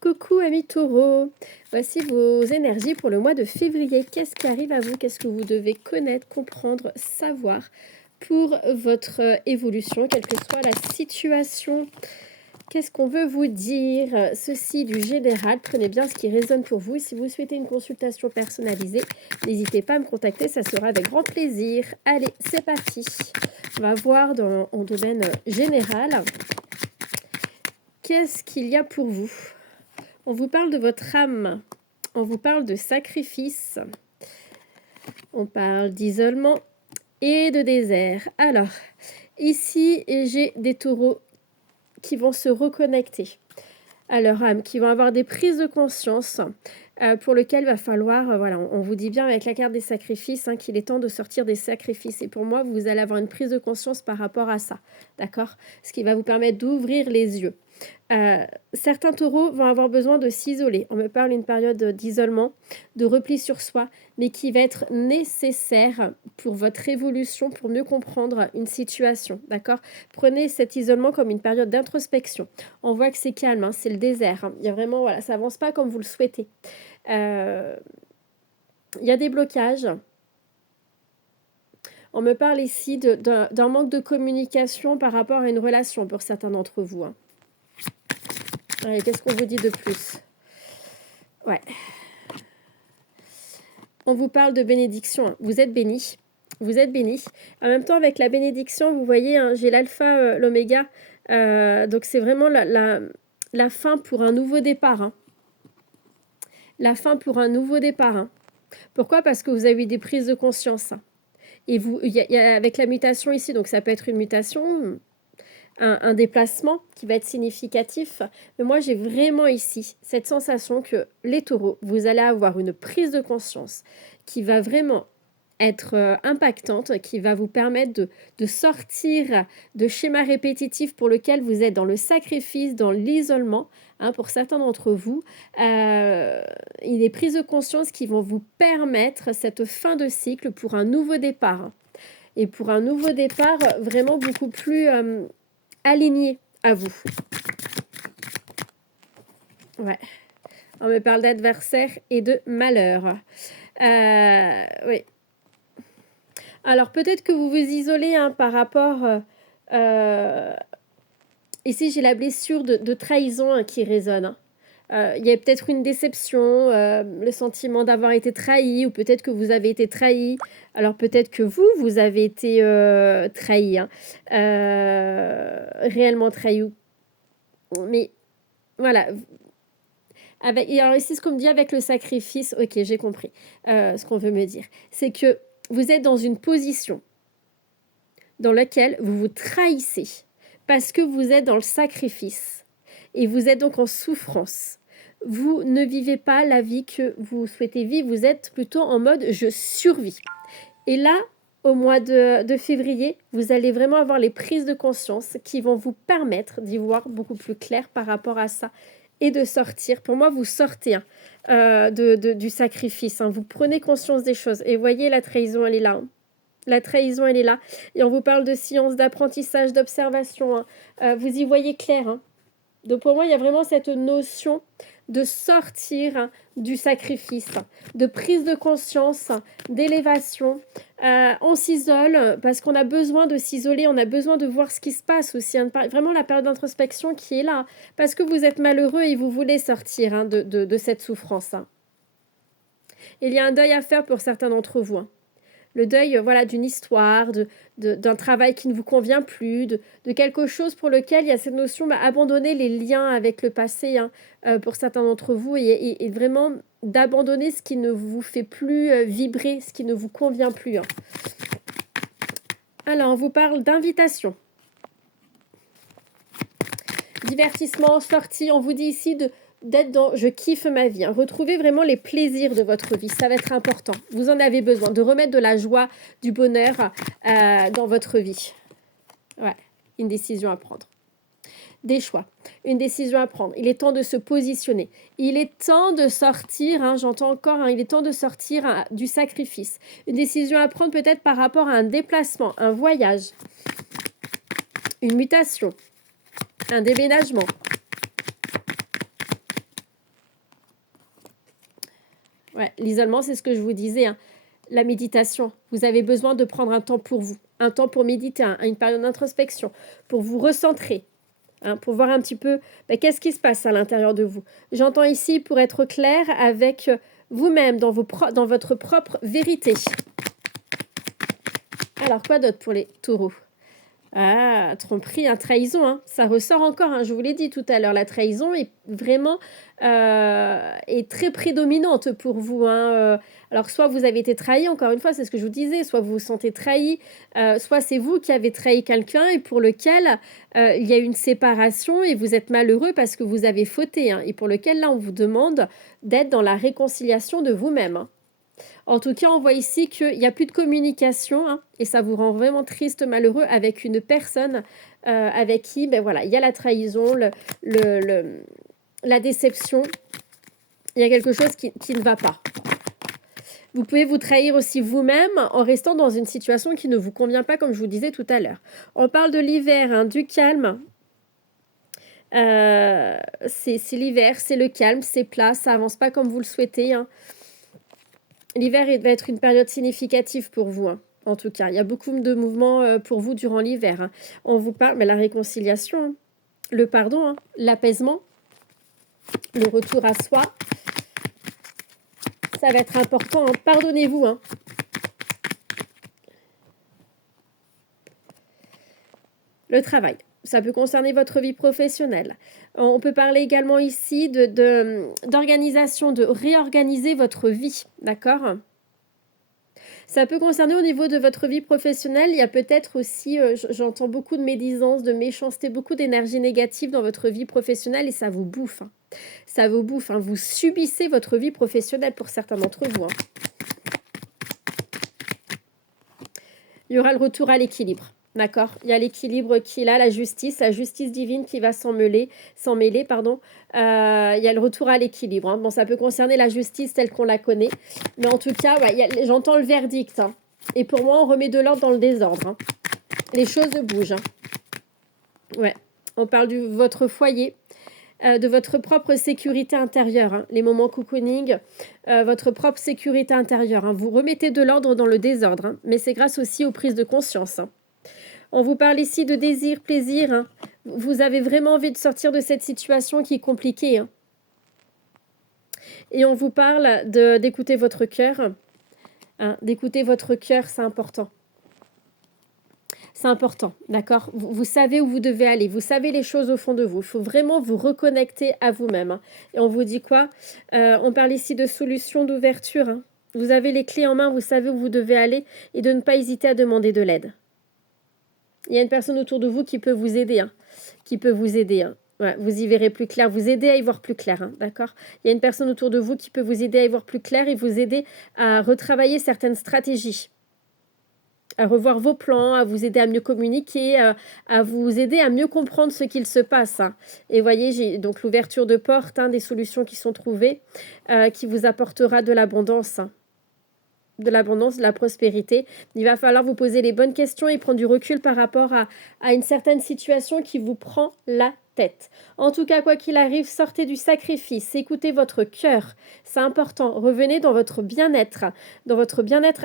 Coucou amis taureaux, voici vos énergies pour le mois de février. Qu'est-ce qui arrive à vous? Qu'est-ce que vous devez connaître, comprendre, savoir pour votre évolution, quelle que soit la situation? Qu'est-ce qu'on veut vous dire? Ceci du général, prenez bien ce qui résonne pour vous. Et si vous souhaitez une consultation personnalisée, n'hésitez pas à me contacter, ça sera avec grand plaisir. Allez, c'est parti. On va voir en domaine général, qu'est-ce qu'il y a pour vous? On vous parle de votre âme, on vous parle de sacrifice, on parle d'isolement et de désert. Alors, ici, j'ai des taureaux qui vont se reconnecter à leur âme, qui vont avoir des prises de conscience pour lesquelles il va falloir, voilà, on vous dit bien avec la carte des sacrifices qu'il est temps de sortir des sacrifices. Et pour moi, vous allez avoir une prise de conscience par rapport à ça, d'accord? Ce qui va vous permettre d'ouvrir les yeux. Certains taureaux vont avoir besoin de s'isoler. On me parle d'une période d'isolement, de repli sur soi, mais qui va être nécessaire pour votre évolution, pour mieux comprendre une situation, d'accord? Prenez cet isolement comme une période d'introspection. On voit que c'est calme, c'est le désert. Il y a vraiment, voilà, ça avance pas comme vous le souhaitez. Il y a des blocages. On me parle ici d'un manque de communication par rapport à une relation pour certains d'entre vous. Allez, qu'est-ce qu'on vous dit de plus? Ouais. On vous parle de bénédiction. Vous êtes bénis. Vous êtes bénis. En même temps, avec la bénédiction, vous voyez, j'ai l'alpha, l'oméga. Donc, c'est vraiment la fin pour un nouveau départ. La fin pour un nouveau départ. Pourquoi? Parce que vous avez eu des prises de conscience. Et vous, avec la mutation ici, donc ça peut être une mutation, un déplacement qui va être significatif. Mais moi, j'ai vraiment ici cette sensation que les taureaux, vous allez avoir une prise de conscience qui va vraiment être impactante, qui va vous permettre de sortir de schémas répétitifs pour lesquels vous êtes dans le sacrifice, dans l'isolement. Pour certains d'entre vous, il y a des prises de conscience qui vont vous permettre cette fin de cycle pour un nouveau départ. Et pour un nouveau départ vraiment beaucoup plus aligné à vous. Ouais. On me parle d'adversaire et de malheur. Oui. Alors, peut-être que vous vous isolez par rapport... ici, j'ai la blessure de trahison qui résonne. Il y a peut-être une déception, le sentiment d'avoir été trahi, ou peut-être que vous avez été trahi. Alors, peut-être que vous avez été trahi, réellement trahi. Mais, voilà. Alors, ici, ce qu'on me dit avec le sacrifice, ok, j'ai compris ce qu'on veut me dire. C'est que vous êtes dans une position dans laquelle vous vous trahissez parce que vous êtes dans le sacrifice et vous êtes donc en souffrance. Vous ne vivez pas la vie que vous souhaitez vivre, vous êtes plutôt en mode « je survis ». Et là, au mois de février, vous allez vraiment avoir les prises de conscience qui vont vous permettre d'y voir beaucoup plus clair par rapport à ça et de sortir. Pour moi, vous sortez du sacrifice, vous prenez conscience des choses. Et voyez, la trahison, elle est là. La trahison, elle est là. Et on vous parle de science, d'apprentissage, d'observation. Vous y voyez clair. Donc pour moi, il y a vraiment cette notion de sortir du sacrifice, de prise de conscience, d'élévation. On s'isole parce qu'on a besoin de s'isoler, on a besoin de voir ce qui se passe aussi. Vraiment la période d'introspection qui est là, parce que vous êtes malheureux et vous voulez sortir de cette souffrance. Il y a un deuil à faire pour certains d'entre vous. Le deuil, voilà, d'une histoire, d'un travail qui ne vous convient plus, de quelque chose pour lequel il y a cette notion d'abandonner les liens avec le passé pour certains d'entre vous et vraiment d'abandonner ce qui ne vous fait plus vibrer, ce qui ne vous convient plus. Alors, on vous parle d'invitation. Divertissement, sortie, on vous dit ici d'être dans « je kiffe ma vie ». Retrouvez vraiment les plaisirs de votre vie, ça va être important. Vous en avez besoin, de remettre de la joie, du bonheur dans votre vie. Ouais, une décision à prendre. Des choix, une décision à prendre. Il est temps de se positionner. Il est temps de sortir, j'entends encore, il est temps de sortir du sacrifice. Une décision à prendre peut-être par rapport à un déplacement, un voyage, une mutation, un déménagement. Ouais, l'isolement, c'est ce que je vous disais, hein. La méditation, vous avez besoin de prendre un temps pour vous, un temps pour méditer, une période d'introspection, pour vous recentrer, hein, pour voir un petit peu qu'est-ce qui se passe à l'intérieur de vous. J'entends ici, pour être clair, avec vous-même, dans votre propre vérité. Alors, quoi d'autre pour les taureaux? Ah, tromperie, trahison, hein. Ça ressort encore, hein, je vous l'ai dit tout à l'heure, la trahison est vraiment est très prédominante pour vous, hein. Alors, soit vous avez été trahi, encore une fois, c'est ce que je vous disais, soit vous vous sentez trahi, soit c'est vous qui avez trahi quelqu'un et pour lequel il y a eu une séparation et vous êtes malheureux parce que vous avez fauté, hein, et pour lequel là, on vous demande d'être dans la réconciliation de vous-même, hein. En tout cas, on voit ici qu'il n'y a plus de communication, hein, et ça vous rend vraiment triste, malheureux avec une personne avec qui, voilà, il y a la trahison, la déception. Il y a quelque chose qui ne va pas. Vous pouvez vous trahir aussi vous-même en restant dans une situation qui ne vous convient pas, comme je vous disais tout à l'heure. On parle de l'hiver, hein, du calme. C'est l'hiver, c'est le calme, c'est plat, ça avance pas comme vous le souhaitez, hein. L'hiver va être une période significative pour vous, hein, en tout cas. Il y a beaucoup de mouvements pour vous durant l'hiver, hein. On vous parle de la réconciliation, hein, le pardon, hein, l'apaisement, le retour à soi. Ça va être important, hein. Pardonnez-vous, hein. Le travail, ça peut concerner votre vie professionnelle. On peut parler également ici d'organisation, de réorganiser votre vie, d'accord ? Ça peut concerner au niveau de votre vie professionnelle. Il y a peut-être aussi, j'entends beaucoup de médisance, de méchanceté, beaucoup d'énergie négative dans votre vie professionnelle et ça vous bouffe, hein. Ça vous bouffe, hein. Vous subissez votre vie professionnelle pour certains d'entre vous, hein. Il y aura le retour à l'équilibre, d'accord ? Il y a l'équilibre qui est là, la justice divine qui va s'en mêler, pardon. Il y a le retour à l'équilibre, hein. Bon, ça peut concerner la justice telle qu'on la connaît, mais en tout cas, ouais, j'entends le verdict, hein. Et pour moi, on remet de l'ordre dans le désordre, hein. Les choses bougent, hein. Ouais, on parle de votre foyer, de votre propre sécurité intérieure, hein. Les moments cocooning, votre propre sécurité intérieure, hein. Vous remettez de l'ordre dans le désordre, hein. Mais c'est grâce aussi aux prises de conscience, hein. On vous parle ici de désir, plaisir, hein. Vous avez vraiment envie de sortir de cette situation qui est compliquée, hein. Et on vous parle d'écouter votre cœur, hein. D'écouter votre cœur, c'est important. C'est important, d'accord ? Vous savez où vous devez aller, vous savez les choses au fond de vous. Il faut vraiment vous reconnecter à vous-même, hein. Et on vous dit quoi ? On parle ici de solution, d'ouverture, hein. Vous avez les clés en main, vous savez où vous devez aller et de ne pas hésiter à demander de l'aide. Il y a une personne autour de vous qui peut vous aider, hein. Qui peut vous aider, hein. Ouais, vous y verrez plus clair, vous aider à y voir plus clair, hein, d'accord ? Il y a une personne autour de vous qui peut vous aider à y voir plus clair et vous aider à retravailler certaines stratégies, à revoir vos plans, à vous aider à mieux communiquer, à vous aider à mieux comprendre ce qu'il se passe, hein. Et voyez, j'ai donc l'ouverture de porte, hein, des solutions qui sont trouvées, qui vous apportera de l'abondance, hein. De l'abondance, de la prospérité. Il va falloir vous poser les bonnes questions et prendre du recul par rapport à une certaine situation qui vous prend la tête. En tout cas, quoi qu'il arrive, sortez du sacrifice, écoutez votre cœur, c'est important. Revenez dans votre bien-être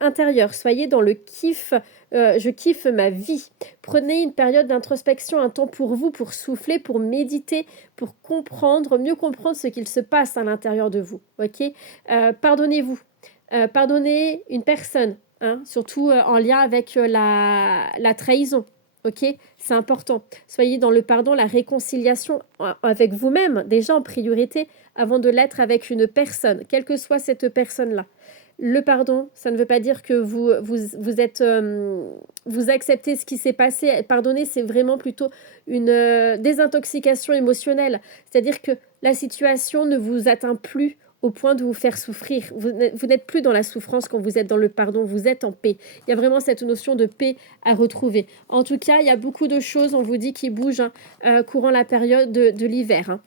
intérieur. Soyez dans le kiff, je kiffe ma vie. Prenez une période d'introspection, un temps pour vous, pour souffler, pour méditer, pour mieux comprendre ce qu'il se passe à l'intérieur de vous. Ok ? Pardonnez-vous. Pardonner une personne, hein, surtout en lien avec la trahison, ok ? C'est important. Soyez dans le pardon, la réconciliation avec vous-même, déjà en priorité, avant de l'être avec une personne, quelle que soit cette personne-là. Le pardon, ça ne veut pas dire que vous acceptez ce qui s'est passé. Pardonner, c'est vraiment plutôt une désintoxication émotionnelle. C'est-à-dire que la situation ne vous atteint plus au point de vous faire souffrir. Vous n'êtes plus dans la souffrance quand vous êtes dans le pardon, vous êtes en paix. Il y a vraiment cette notion de paix à retrouver. En tout cas, il y a beaucoup de choses, on vous dit, qui bougent, hein, courant la période de l'hiver, hein.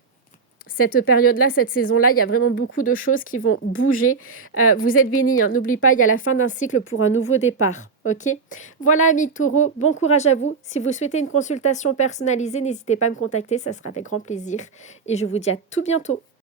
Cette période-là, cette saison-là, il y a vraiment beaucoup de choses qui vont bouger. Vous êtes bénis, hein. N'oubliez pas, il y a la fin d'un cycle pour un nouveau départ. Ok ? Voilà, amis de Taureau, bon courage à vous. Si vous souhaitez une consultation personnalisée, n'hésitez pas à me contacter, ça sera avec grand plaisir. Et je vous dis à tout bientôt.